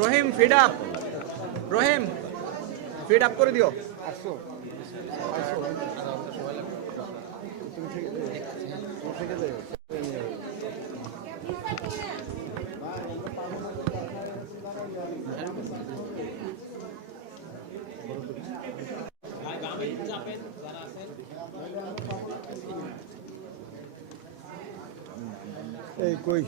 রহিম feed up, রহিম feed up করে দিও। এই কই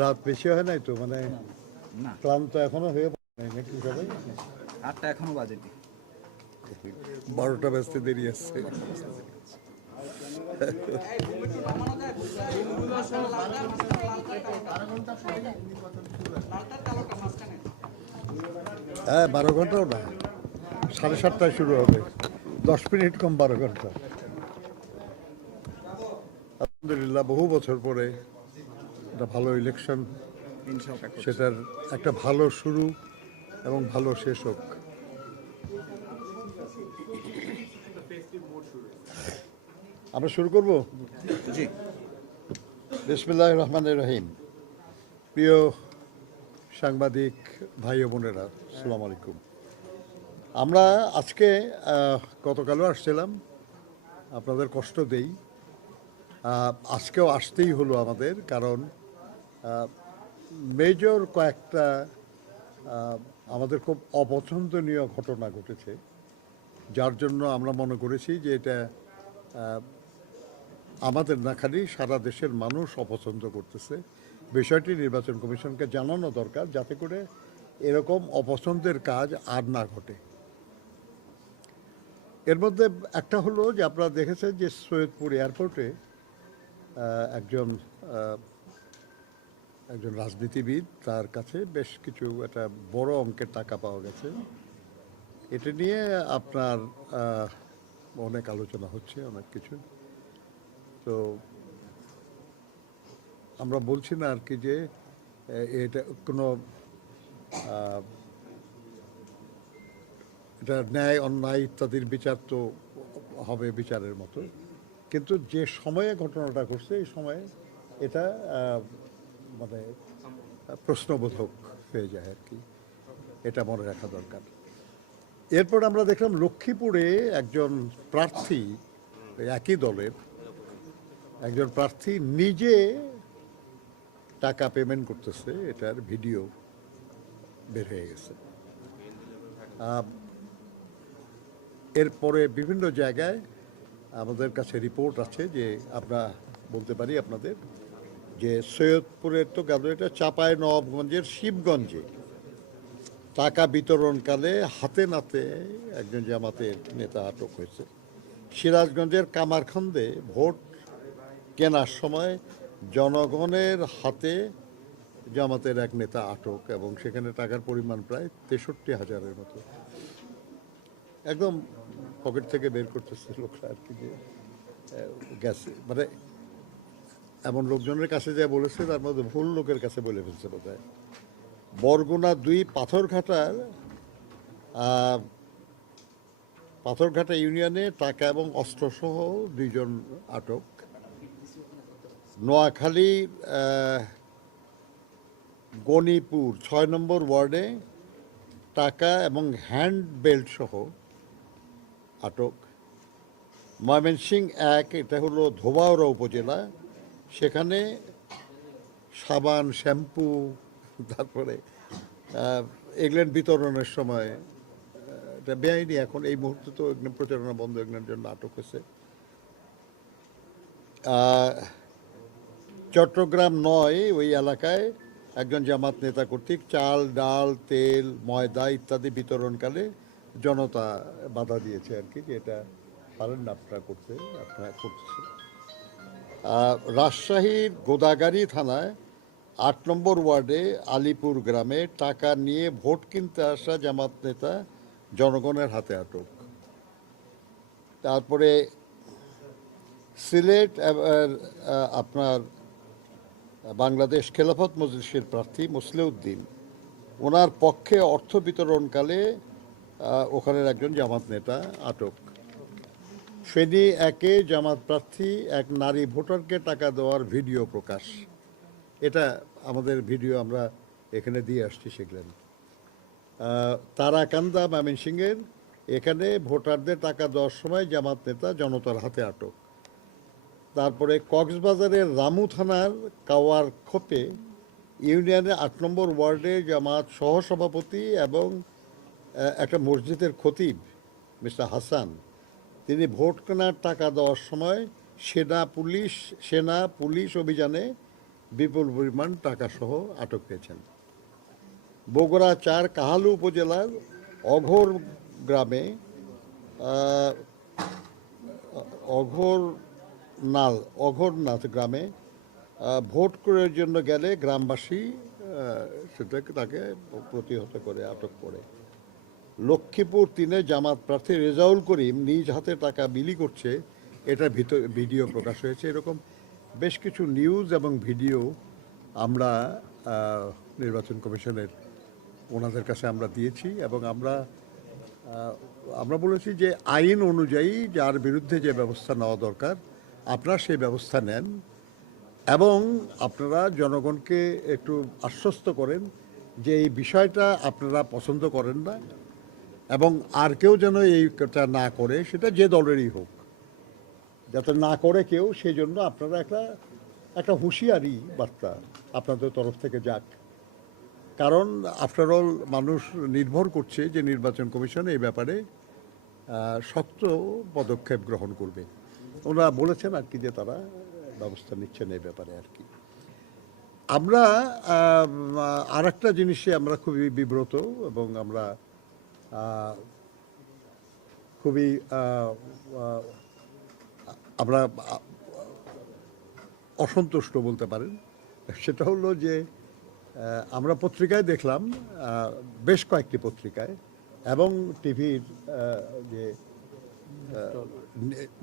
রাত বেশি হয় নাই তো, মানে না ক্লান্ত এখনো হয়ে নাই নাকি সবাই? 8টা এখনো বাজেনি। 12টা বাজতে দেরি আছে। হ্যাঁ 12 ঘন্টাও না, 7:30টায় শুরু হবে, 10 মিনিট কম 12 ঘন্টা। আলহামদুলিল্লাহ বহু বছর পরে একটা ভালো ইলেকশন, সেটার একটা ভালো শুরু এবং ভালো শেষ হোক। আমরা শুরু করব। জি, বিসমিল্লাহির রহমানির রহিম। প্রিয় সাংবাদিক ভাই ও বোনেরা, আসসালামু আলাইকুম। আমরা আজকে গতকালও আসছিলাম, আপনাদের কষ্ট দেই, আজকেও আসতেই হলো আমাদের, কারণ মেজর কয়েকটা আমাদের খুব অপছন্দনীয় ঘটনা ঘটেছে, যার জন্য আমরা মনে করেছি যে এটা আমাদের না খালি সারা দেশের মানুষ অপছন্দ করতেছে। বিষয়টি নির্বাচন কমিশনকে জানানো দরকার, যাতে করে এরকম অপছন্দের কাজ আর না ঘটে। এর মধ্যে একটা হলো যে আপনারা দেখেছেন যে সৈয়দপুর এয়ারপোর্টে একজন রাজনীতিবিদ, তার কাছে বেশ কিছু একটা বড় অঙ্কের টাকা পাওয়া গেছে। এটা নিয়ে আপনার অনেক আলোচনা হচ্ছে, অনেক কিছু। তো আমরা বলছি না আর কি যে এটা কোনো এটা ন্যায় অন্যায় ইত্যাদির বিচার তো হবে বিচারের মতো, কিন্তু যে সময়ে ঘটনাটা ঘটছে এই সময়ে এটা মানে প্রশ্নবোধক হয়ে যায় আর কি, এটা মনে রাখা দরকার। এরপর আমরা দেখলাম লক্ষ্মীপুরে একজন প্রার্থী, একই দলের একজন প্রার্থী নিজে টাকা পেমেন্ট করতেছে, এটার ভিডিও বের হয়ে গেছে। এরপরে বিভিন্ন জায়গায় আমাদের কাছে রিপোর্ট আছে, যে আমরা বলতে পারি আপনাদের, যে সৈয়দপুরের তো গেল, এটা চাঁপাইনবাবগঞ্জের শিবগঞ্জে টাকা বিতরণকালে হাতে নাতে একজন জামাতের নেতা আটক হয়েছে। সিরাজগঞ্জের কামারখন্দে ভোট কেনার সময় জনগণের হাতে জামাতের এক নেতা আটক, এবং সেখানে টাকার পরিমাণ প্রায় 63,000-এর মতো। একদম পকেট থেকে বের করতেছে লোকরা আর কি, যে গেছে, মানে এমন লোকজনের কাছে যা বলেছে তার মধ্যে ভুল লোকের কাছে বলে ফেলছে বোধহয়। বরগুনা 2 পাথরঘাটা ইউনিয়নে টাকা এবং অস্ত্রসহ 2 জন আটক। নোয়াখালী গণিপুর 6 নম্বর ওয়ার্ডে টাকা এবং হ্যান্ড বেল্ট সহ আটক। ময়মনসিংহ 1, এটা হলো ধোবাউড়া উপজেলা, সেখানে সাবান, শ্যাম্পু, তারপরে এগুলোর বিতরণের সময় এটা বেআইনি, এখন এই মুহূর্তে তো এগুলো প্রচারণা বন্ধ, এগুলোর জন্য আটক হয়েছে। চট্টগ্রাম 9, ওই এলাকায় একজন জামাত নেতা কর্তৃক চাল, ডাল, তেল, ময়দা ইত্যাদি বিতরণকালে জনতা বাধা দিয়েছে আর কি, যে এটা পারেন না আপনারা করতে, আপনারা করতেছে। রাজশাহীর গোদাগাড়ী থানায় 8 নম্বর ওয়ার্ডে আলিপুর গ্রামে টাকা নিয়ে ভোট কিনতে আসা জামাত নেতা জনগণের হাতে আটক। তারপরে সিলেট আপনার বাংলাদেশ খেলাফত মজলিসের প্রার্থী মুসলিউদ্দিন, ওনার পক্ষে অর্থ বিতরণকালে ওখানের একজন জামাত নেতা আটক। ফেনী একে জামাত প্রার্থী এক নারী ভোটারকে টাকা দেওয়ার ভিডিও প্রকাশ। এটা আমাদের ভিডিও আমরা এখানে দিয়ে আসছি সেগুলেন। তারাকান্দা ময়মনসিংহের এখানে ভোটারদের টাকা দেওয়ার সময় জামাত নেতা জনতার হাতে আটক। তারপরে কক্সবাজারের রামু থানার কাওয়ার খোপে ইউনিয়নের ৮ নম্বর ওয়ার্ডে জামাত সহসভাপতি এবং একটা মসজিদের খতিব মিস্টার হাসান, তিনি ভোট কেনার টাকা দেওয়ার সময় সেনা পুলিশ অভিযানে বিপুল পরিমাণ টাকাসহ আটক হয়েছেন। বগুড়া ৪ কাহালু উপজেলার অঘরনাথ গ্রামে ভোট করার জন্য গেলে গ্রামবাসী তাকে প্রতিহত করে আটক করে। লক্ষ্মীপুর ৩ জামাত প্রার্থী রেজাউল করিম নিজ হাতে টাকা বিলি করছে, এটা ভিডিও প্রকাশ হয়েছে। এরকম বেশ কিছু নিউজ এবং ভিডিও আমরা নির্বাচন কমিশনের ওনাদের কাছে আমরা দিয়েছি এবং আমরা বলেছি যে আইন অনুযায়ী যার বিরুদ্ধে যে ব্যবস্থা নেওয়া দরকার আপনারা সেই ব্যবস্থা নেন এবং আপনারা জনগণকে একটু আশ্বস্ত করেন যে এই বিষয়টা আপনারা পছন্দ করেন না এবং আর কেউ যেন এইটা না করে, সেটা যে দলেরই হোক, যাতে না করে কেউ, সেই জন্য আপনারা একটা হুঁশিয়ারি বার্তা আপনাদের তরফ থেকে যাক। কারণ আফটার অল মানুষ নির্ভর করছে যে নির্বাচন কমিশন এই ব্যাপারে শক্ত পদক্ষেপ গ্রহণ করবে। ওনারা বলেছেন আর কি যে তারা ব্যবস্থা নিচ্ছেন এই ব্যাপারে আর কি। আমরা আর একটা জিনিসে আমরা খুবই বিব্রত এবং আমরা খুবই আমরা অসন্তুষ্ট বলতে পারেন। সেটা হলো যে আমরা পত্রিকায় দেখলাম, বেশ কয়েকটি পত্রিকায় এবং টিভির যে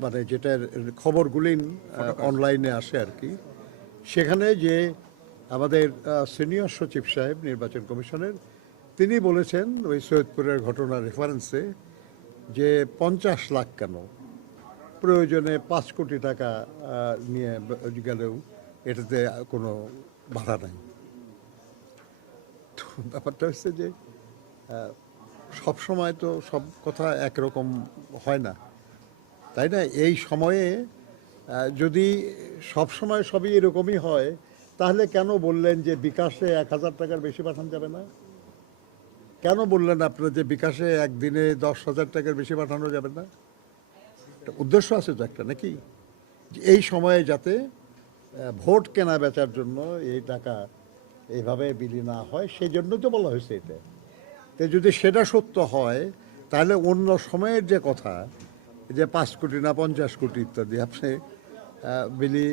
মানে যেটার খবরগুলি অনলাইনে আসে আর কি, সেখানে যে আমাদের সিনিয়র সচিব সাহেব নির্বাচন কমিশনের, তিনি বলেছেন ওই সৈয়দপুরের ঘটনার রেফারেন্সে যে ৫০ লাখ কেন, প্রয়োজনে ৫ কোটি টাকা নিয়ে গেলেও এটাতে কোনো বাধা নাই। তো ব্যাপারটা হচ্ছে যে সব সময় তো সব কথা একরকম হয় না, তাই না? এই সময়ে যদি সব সময় সবই এরকমই হয়, তাহলে কেন বললেন যে বিকাশে ১,০০০ টাকার বেশি পাঠানো যাবে না? কেন বললেন আপনারা যে বিকাশে একদিনে ১০,০০০ টাকার বেশি পাঠানো যাবে না? উদ্দেশ্য আছে তো একটা, নাকি? এই সময়ে যাতে ভোট কেনা বেচার জন্য এই টাকা এইভাবে বিলি না হয়, সেই জন্য তো বলা হয়েছে এটা। তো যদি সেটা সত্য হয়, তাহলে অন্য সময়ের যে কথা যে ৫ কোটি না ৫০ কোটি ইত্যাদি আপনি বিলি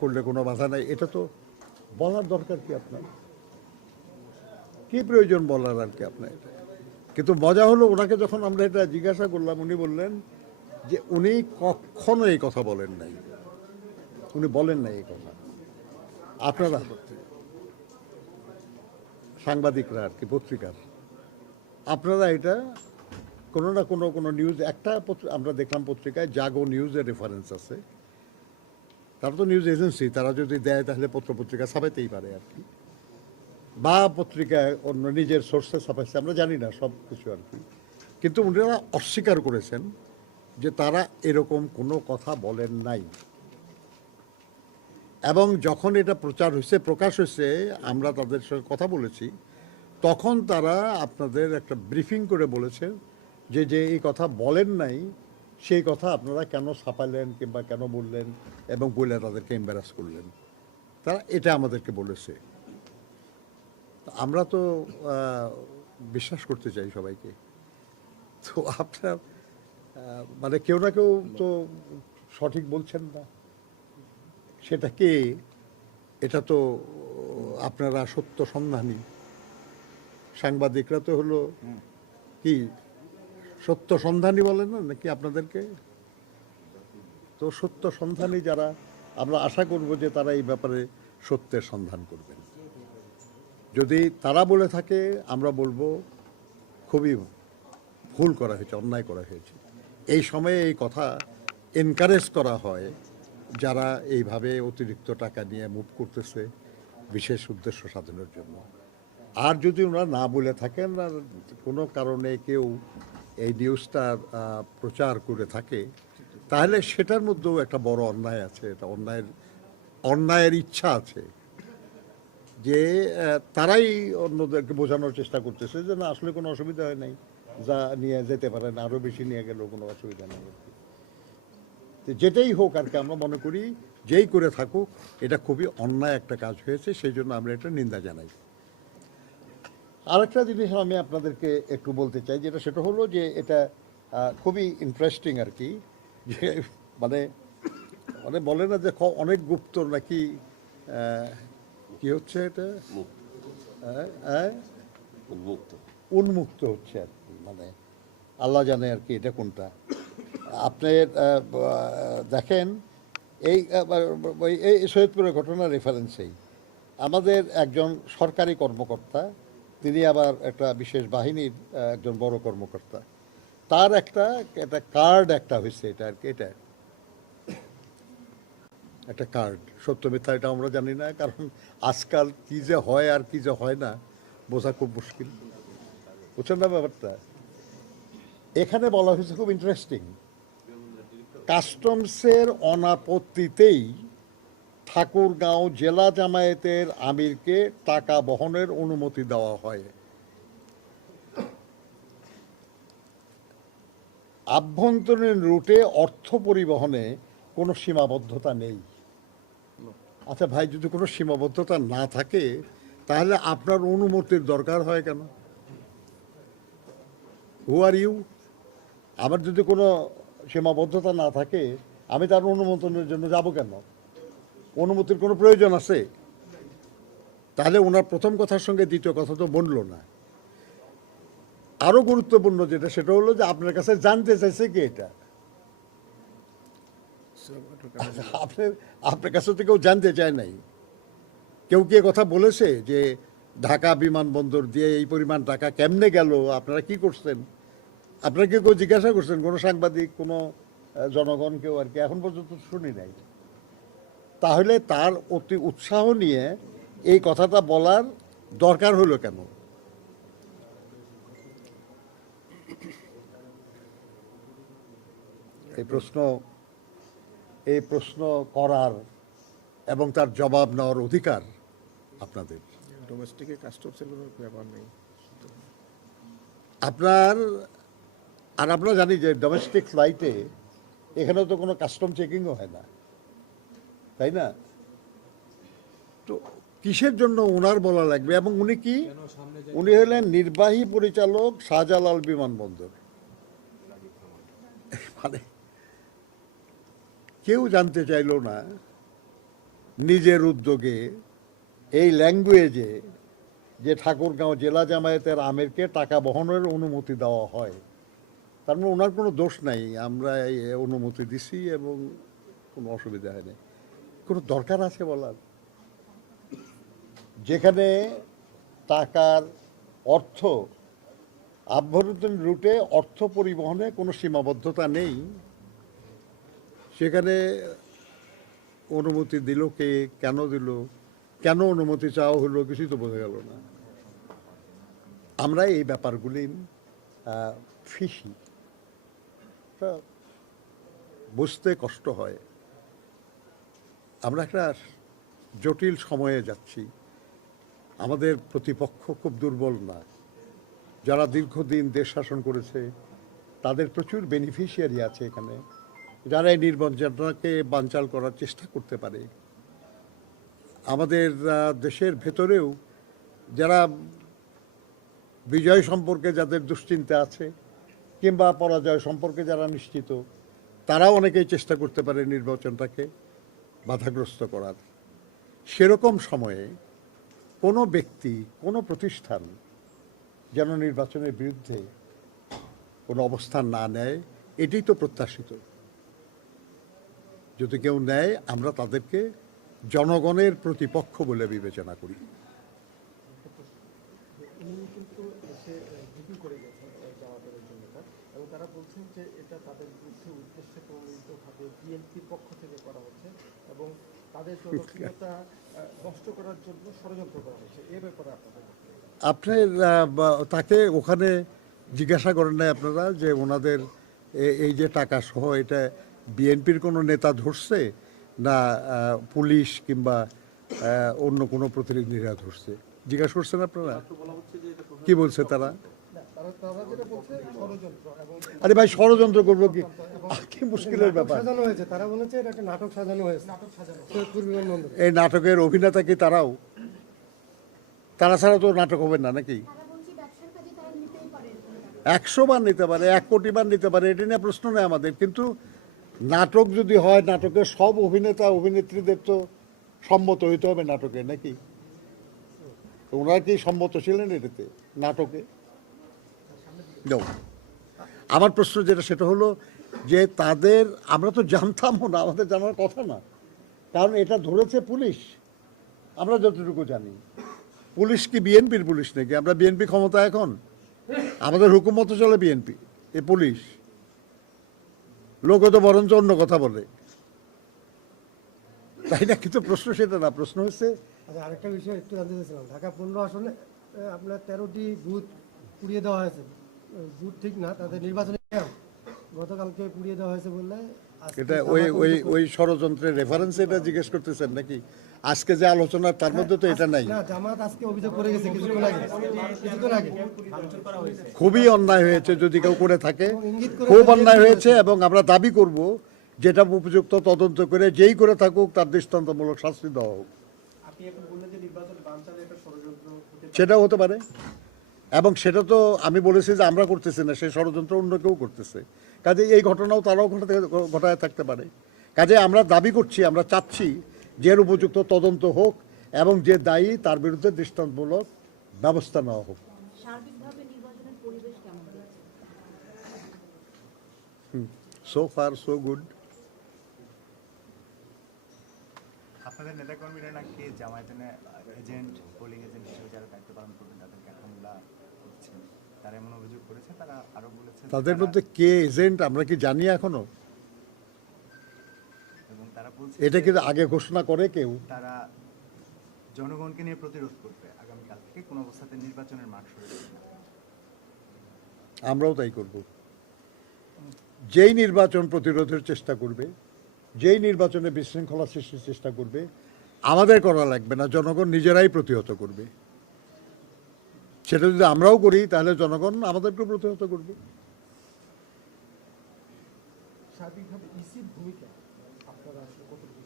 করলে কোনো বাধা নাই, এটা তো বলার দরকার কি আপনার? কি প্রয়োজন বলার আর কি আপনার এটা? কিন্তু মজা হলো, ওনাকে যখন আমরা এটা জিজ্ঞাসা করলাম, উনি বললেন যে উনি কখনো এই কথা বলেন নাই, উনি বলেন নাই এই কথা। আপনারা সাংবাদিকরা আর কি, পত্রিকার, আপনারা এটা কোনো না কোনো নিউজ, একটা আমরা দেখলাম পত্রিকায় জাগো নিউজের রেফারেন্স আছে, তারা তো নিউজ এজেন্সি, তারা যদি দেয় তাহলে পত্রিকা ছাপাইতেই পারে আর কি, বা পত্রিকায় অন্য নিজের সোর্সে ছাপাইছে, আমরা জানি না সব কিছু আর কি। কিন্তু উনারা অস্বীকার করেছেন যে তারা এরকম কোনো কথা বলেন নাই। এবং যখন এটা প্রকাশ হয়েছে, আমরা তাদের সঙ্গে কথা বলেছি, তখন তারা আপনাদের একটা ব্রিফিং করে বলেছেন যে এই কথা বলেন নাই, সেই কথা আপনারা কেন ছাপালেন কিংবা কেন বললেন এবং বলে তাদেরকে এম্বারাস করলেন, তারা এটা আমাদেরকে বলেছে। আমরা তো বিশ্বাস করতে চাই সবাইকে। তো আপনার মানে কেউ না কেউ তো সঠিক বলছেন না, সেটা কে? এটা তো আপনারা সত্য সন্ধানী সাংবাদিকরা তো হলো কি সত্য সন্ধানী বলেন না নাকি আপনাদেরকে? তো সত্য সন্ধানী যারা, আমরা আশা করব যে তারা এই ব্যাপারে সত্যের সন্ধান করবেন। যদি তারা বলে থাকে, আমরা বলবো খুবই ভুল করা হয়েছে, অন্যায় করা হয়েছে। এই সময়ে এই কথা এনকারেজ করা হয় যারা এইভাবে অতিরিক্ত টাকা নিয়ে মুভ করতেছে বিশেষ উদ্দেশ্য সাধনের জন্য। আর যদি ওনারা না বলে থাকেন, আর কোনো কারণে কেউ এই নিউজটা প্রচার করে থাকে, তাহলে সেটার মধ্যেও একটা বড় অন্যায় আছে। এটা অন্যায়ের ইচ্ছা আছে, যে তারাই অন্যদেরকে বোঝানোর চেষ্টা করতেছে যে না, আসলে কোনো অসুবিধা হয় নাই, যা নিয়ে যেতে পারেন, আরও বেশি নিয়ে গেলেও কোনো অসুবিধা নেই। যেটাই হোক আর কি, আমরা মনে করি যেই করে থাকুক এটা খুবই অন্যায় একটা কাজ হয়েছে, সেই জন্য আমরা এটা নিন্দা জানাই। আরেকটা জিনিস আমি আপনাদেরকে একটু বলতে চাই, যেটা সেটা হলো যে এটা খুবই ইন্টারেস্টিং আর কি, যে মানে মানে বলে না যে অনেক গুপ্ত নাকি কি হচ্ছে এটা উন্মুক্ত হচ্ছে আর কি, মানে আল্লাহ জানে আর কি এটা কোনটা। আপনি দেখেন এই সৈয়দপুরের ঘটনা রেফারেন্সেই আমাদের একজন সরকারি কর্মকর্তা, তিনি আবার একটা বিশেষ বাহিনীর একজন বড় কর্মকর্তা, তার একটা কার্ড একটা হয়েছে, এটা আর কি, এটা একটা কার্ড, সত্য মিথ্যা এটা আমরা জানি না, কারণ আজকাল কী যে হয় আর কী যে হয় না বোঝা খুব মুশকিল, বুঝছেন না ব্যাপারটা। এখানে বলা হয়েছে খুব ইন্টারেস্টিং, কাস্টমসের অনাপত্তিতেই ঠাকুরগাঁও জেলা জামায়াতের আমিরকে টাকা বহনের অনুমতি দেওয়া হয়। আভ্যন্তরীণ রুটে অর্থ পরিবহনে কোনো সীমাবদ্ধতা নেই। আচ্ছা ভাই, যদি কোনো সীমাবদ্ধতা না থাকে তাহলে আপনার অনুমতির দরকার হয় কেন? হু আর ইউ? আমার যদি কোনো সীমাবদ্ধতা না থাকে, আমি তার অনুমোদনের জন্য যাব কেন? অনুমতির কোনো প্রয়োজন আছে? তাহলে ওনার প্রথম কথার সঙ্গে দ্বিতীয় কথা তো বলল না। আরও গুরুত্বপূর্ণ যেটা, সেটা হলো যে আপনার কাছে জানতে চাইছে কি এটা, আপনার কাছে তো কেউ জানতে চায় নাই। কেউ কি কথা বলেছে যে ঢাকা বিমানবন্দর দিয়ে এই পরিমাণ টাকা কেমনে গেল, আপনারা কি করছেন? আপনারা কেউ জিজ্ঞাসা করছেন? কোনো সাংবাদিক, কোনো জনগণ, কেউ আর কি এখন পর্যন্ত শুনি নাই। তাহলে তার অতি উৎসাহ নিয়ে এই কথাটা বলার দরকার হলো কেন? এই প্রশ্ন করার এবং তার জবাব নেওয়ার অধিকার আপনাদের। ডোমেস্টিকে কাস্টমসের কোনো ব্যাপার নেই আমরা জানি যে ডোমেস্টিক ফ্লাইটে এখানেও তো কোনো কাস্টম চেকিংও হয় না, তাই না? তো কিসের জন্য ওনার বলা লাগবে? এবং উনি কি, উনি হলেন নির্বাহী পরিচালক শাহজালাল বিমানবন্দর। মানে কেউ জানতে চাইল না নিজের উদ্যোগে এই ল্যাঙ্গুয়েজে যে ঠাকুরগাঁও জেলা জামায়াতের আমিরকে টাকা বহনের অনুমতি দেওয়া হয়। তার মানে ওনার কোনো দোষ নাই, আমরা এই অনুমতি দিছি এবং কোনো অসুবিধা হয়নি। কোনো দরকার আছে বলার? যেখানে টাকার অর্থ আভ্যন্তরীণ রুটে অর্থ পরিবহনে কোনো সীমাবদ্ধতা নেই, সেখানে অনুমতি দিল কে, কেন দিল, কেন অনুমতি চাওয়া হলো, কিছুই তো বোঝা গেল না। আমরা এই ব্যাপারগুলি ফিসি, বুঝতে কষ্ট হয়। আমরা একটা জটিল সময়ে যাচ্ছি। আমাদের প্রতিপক্ষ খুব দুর্বল না। যারা দীর্ঘদিন দেশ শাসন করেছে তাদের প্রচুর বেনিফিশিয়ারি আছে এখানে, যারা এই নির্বাচনটাকে বানচাল করার চেষ্টা করতে পারে। আমাদের দেশের ভেতরেও যারা বিজয় সম্পর্কে যাদের দুশ্চিন্তা আছে কিংবা পরাজয় সম্পর্কে যারা নিশ্চিত, তারাও অনেকেই চেষ্টা করতে পারে নির্বাচনটাকে বাধাগ্রস্ত করার। সেরকম সময়ে কোনো ব্যক্তি, কোনো প্রতিষ্ঠান যেন নির্বাচনের বিরুদ্ধে কোনো অবস্থান না নেয়, এটাই তো প্রত্যাশিত। যদি কেউ নেয়, আমরা তাদেরকে জনগণের প্রতিপক্ষ বলে বিবেচনা করি। উনি কিন্তু এসে জিপি করে গেছেন জামাতের একজন নেতা, এবং তারা বলছেন যে এটা তাদের বিরুদ্ধে উদ্দেশ্যে প্রণোদিতভাবে বিএনপির পক্ষ থেকে করা হচ্ছে এবং তাদের জনপ্রিয়তা নষ্ট করার জন্য ষড়যন্ত্র করা হচ্ছে। এ ব্যাপারে আপনাদের আপনার তাকে ওখানে জিজ্ঞাসা করেন নাই আপনারা যে ওনাদের এই যে টাকা সহ এটা বিএনপির কোনো নেতা ধরছে না পুলিশ কিংবা অন্য কোনো প্রতিনিধিরা ধরছে? জিজ্ঞাসা করছেন আপনারা? কি বলছে তারা? তারা যেটা বলছে ষড়যন্ত্র, এবং আরে ভাই, ষড়যন্ত্র করবো কি মুশকিলের ব্যাপার। সাজানো হয়েছে, তারা বলেছে এটা একটা নাটক সাজানো হয়েছে, নাটক সাজানো সৈয়দপুর বিমানবন্দর। এই নাটকের অভিনেতা কি তারাও? তারা ছাড়া তো নাটক হবে না নাকি? 100 বার নিতে পারে, 1 কোটি বার নিতে পারে, এটা নিয়ে প্রশ্ন নেই আমাদের। কিন্তু নাটক যদি হয়, নাটকের সব অভিনেতা অভিনেত্রীদের তো সম্মত হইতে হবে নাটকে, নাকি? তো ওনারা কি সম্মত ছিলেন এটাতে, নাটকে? No. আমার প্রশ্ন যেটা সেটা হলো যে তাদের, আমরা তো জানতামও না, আমাদের জানার কথা না, কারণ এটা ধরেছে পুলিশ। আমরা যতটুকু জানি, পুলিশ কি বিএনপির পুলিশ নাকি? আমরা বিএনপি ক্ষমতা এখন, আমাদের হুকুমত চলে বিএনপি, এ পুলিশ লোক তো বরঞ্চ অন্য কথা বলে, তাই না? কিন্তু প্রশ্ন সেটা না, প্রশ্ন হচ্ছে আচ্ছা, আরেকটা বিষয় একটু জানতে চাইছিলাম। ঢাকা 15 আসনে আপনার 13টি বুথ পুড়িয়ে দেওয়া হয়েছে। বুথ ঠিক না, তাদের নির্বাচনী ক্যাম্প গতকালকে পুড়িয়ে দেওয়া হয়েছে বললে এটা ওই ষড়যন্ত্রের রেফারেন্স এটা জিজ্ঞেস করতেছেন নাকি? আজকে যে আলোচনা তার মধ্যে তো এটা নাই। না, জামাত আজকে অভিযোগ করে গেছে কিছুক্ষণ আগে। খুবই অন্যায় হয়েছে যদি কেউ করে থাকে, ইঙ্গিত করে খুব অন্যায় হয়েছে, এবং আমরা দাবি করব যেটা উপযুক্ত তদন্ত করে যেই করে থাকুক তার দৃষ্টান্তমূলক শাস্তি দেওয়া হোক। সেটাও হতে পারে, এবং সেটা তো আমি বলেছি যে আমরা করতেছি না, সেই ষড়যন্ত্র অন্য কেউ করতেছে। কাজে এই ঘটনাও তারাও ঘটায় থাকতে পারে। কাজে আমরা দাবি করছি, আমরা চাচ্ছি যে এর উপযুক্ত তদন্ত হোক এবং যে দায়ী তার বিরুদ্ধে দৃষ্টান্তমূলক ব্যবস্থা নেওয়া হোক। So far so good. আপনাদের নেতাকর্মীরা নাকি জামায়াতের এজেন্ট, পোলিং এজেন্ট হিসেবে যারা দায়িত্ব পালন করবেন তাদেরকে হামলা করছেন, তারা এমন অভিযোগ করেছে। তারা আরো বলেছেন তাদের মধ্যে কে এজেন্ট আমরা কি জানি এখনো? এবং তারা বলছে এটা কিন্তু আগে ঘোষণা করে কেউ? তারা জনগণকে নিয়ে প্রতিরোধ করবে আগামীকাল থেকে, কোনো অবস্থাতে নির্বাচনের মাঠ সরে যাবে না। আমরাও তাই করব। যেই নির্বাচন প্রতিরোধের চেষ্টা করবে, যেই নির্বাচনে বিশৃঙ্খলা সৃষ্টির চেষ্টা করবে, আমাদের করা লাগবে না, জনগণ নিজেরাই প্রতিহত করবে। সেটা যদি আমরাও করি তাহলে জনগণ আমাদেরকে প্রতিহত করবে। সার্বিকভাবে ইসির ভূমিকা আপনারা আসলে কতটুকু?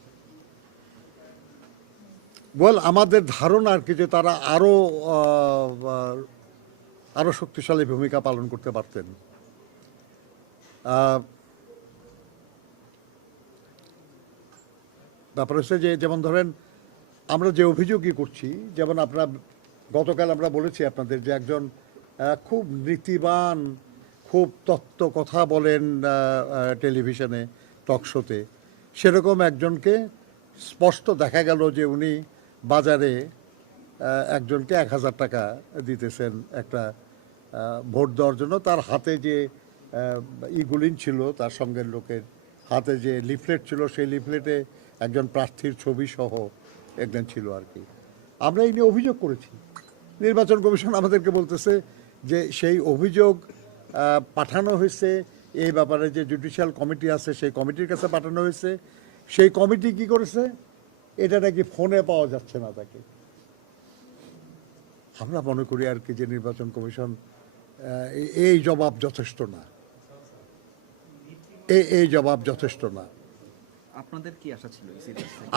বল, আমাদের ধারণা আর কি যে তারা আরো শক্তিশালী ভূমিকা পালন করতে পারতেন। ব্যাপার হচ্ছে যে, যেমন ধরেন আমরা যে অভিযোগই করছি, যেমন আপনার গতকাল আমরা বলেছি আপনাদের যে একজন খুব নীতিবান, খুব তত্ত্ব কথা বলেন টেলিভিশনে টক শোতে, সেরকম একজনকে স্পষ্ট দেখা গেল যে উনি বাজারে একজনকে 1000 টাকা দিতেছেন একটা ভোট দেওয়ার জন্য। তার হাতে যে ইগুলিন ছিল, তার সঙ্গের লোকের হাতে যে লিফলেট ছিল, সেই লিফলেটে একজন প্রার্থীর ছবি সহ একজন ছিল আর কি। আমরা এই নিয়ে অভিযোগ করেছি। নির্বাচন কমিশন আমাদেরকে বলতেছে যে সেই অভিযোগ পাঠানো হয়েছে, এই ব্যাপারে যে জুডিশিয়াল কমিটি আছে সেই কমিটির কাছে পাঠানো হয়েছে। সেই কমিটি কি করেছে, এটা নাকি ফোনে পাওয়া যাচ্ছে না তাকে। আমরা মনে করি আর কি যে নির্বাচন কমিশন এই জবাব যথেষ্ট না, এই জবাব যথেষ্ট না। আপনাদের কি আশা ছিল?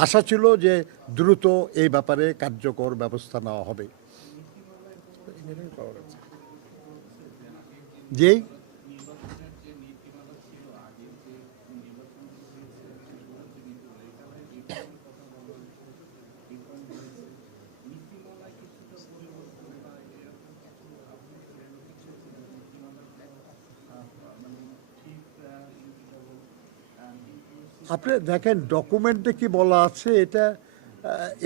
আশা ছিল যে দ্রুত এই ব্যাপারে কার্যকর ব্যবস্থা নেওয়া হবে। যেই আপনি দেখেন ডকুমেন্টে কি বলা আছে, এটা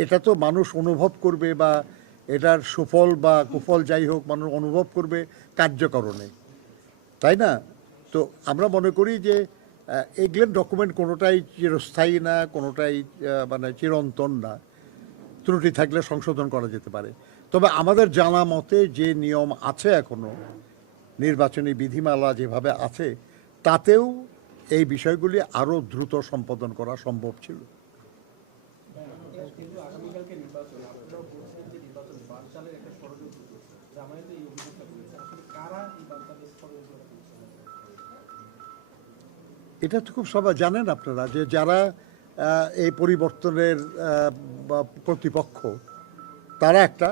এটা তো মানুষ অনুভব করবে, বা এটার সুফল বা কুফল যাই হোক মানুষ অনুভব করবে কার্যকরণে, তাই না? তো আমরা মনে করি যে এগুলোর ডকুমেন্ট কোনোটাই চিরস্থায়ী না, কোনোটাই মানে চিরন্তন না। ত্রুটি থাকলে সংশোধন করা যেতে পারে। তবে আমাদের জানা মতে যে নিয়ম আছে এখনো, নির্বাচনী বিধিমালা যেভাবে আছে, তাতেও এই বিষয়গুলি আরও দ্রুত সম্পাদন করা সম্ভব ছিল। কিন্তু আগামীকালকে নির্বাচন, আপনারাও বলছেন যে নির্বাচন বানচালের একটা ষড়যন্ত্র চলছে, জামায়াত এই অভিযোগটা করেছে। আসলে কারা এই বানচালের ষড়যন্ত্রটা করছে? এটা তো খুব সবাই জানেন আপনারা, যে যারা এই পরিবর্তনের প্রতিপক্ষ তারা একটা,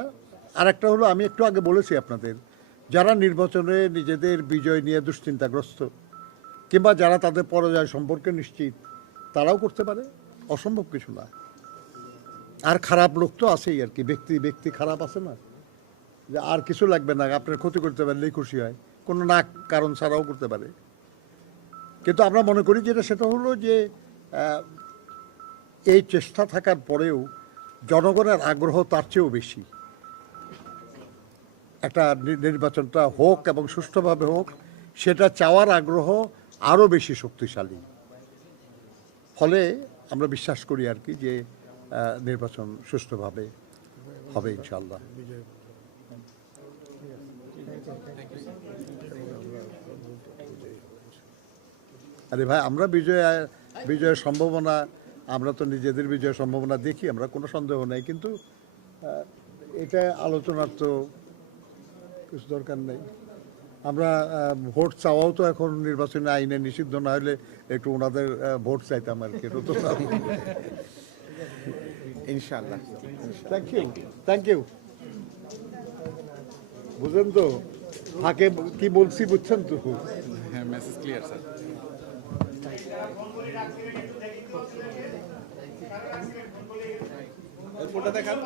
আর একটা হলো আমি একটু আগে বলেছি আপনাদের, যারা নির্বাচনে নিজেদের বিজয় নিয়ে দুশ্চিন্তাগ্রস্ত, কিংবা যারা তাদের পরাজয় সম্পর্কে নিশ্চিত, তারাও করতে পারে, অসম্ভব কিছু না। আর খারাপ লোক তো আছেই আর কি, ব্যক্তি খারাপ আছে না, যে আর কিছু লাগবে না, আপনার ক্ষতি করতে পারলেই খুশি হয়, কোনো না কারণ ছাড়াও করতে পারে। কিন্তু আমরা মনে করি যেটা, সেটা হলো যে এই চেষ্টা থাকার পরেও জনগণের আগ্রহ তার চেয়েও বেশি, একটা নির্বাচনটা হোক এবং সুষ্ঠুভাবে হোক, সেটা চাওয়ার আগ্রহ আরও বেশি শক্তিশালী। ফলে আমরা বিশ্বাস করি আর কি যে নির্বাচন সুষ্ঠুভাবে হবে ইনশাআল্লাহ। আরে ভাই, আমরা বিজয়ের সম্ভাবনা, আমরা তো নিজেদের বিজয়ের সম্ভাবনা দেখি, আমরা কোনো সন্দেহ নাই, কিন্তু এটা আলোচনার তো কিছু দরকার নেই। আমরা ভোট চাওয়াও তো এখন নির্বাচনী আইনে নিষিদ্ধ, না হলে একটু ওনাদের ভোট চাইতাম আর কি। ইনশাআল্লাহ। Thank you. বুঝলেন তো ফাঁকে কি বলছি, বুঝছেন তো? হ্যাঁ, মেসেজ ক্লিয়ার স্যার। এরপরটা দেখান।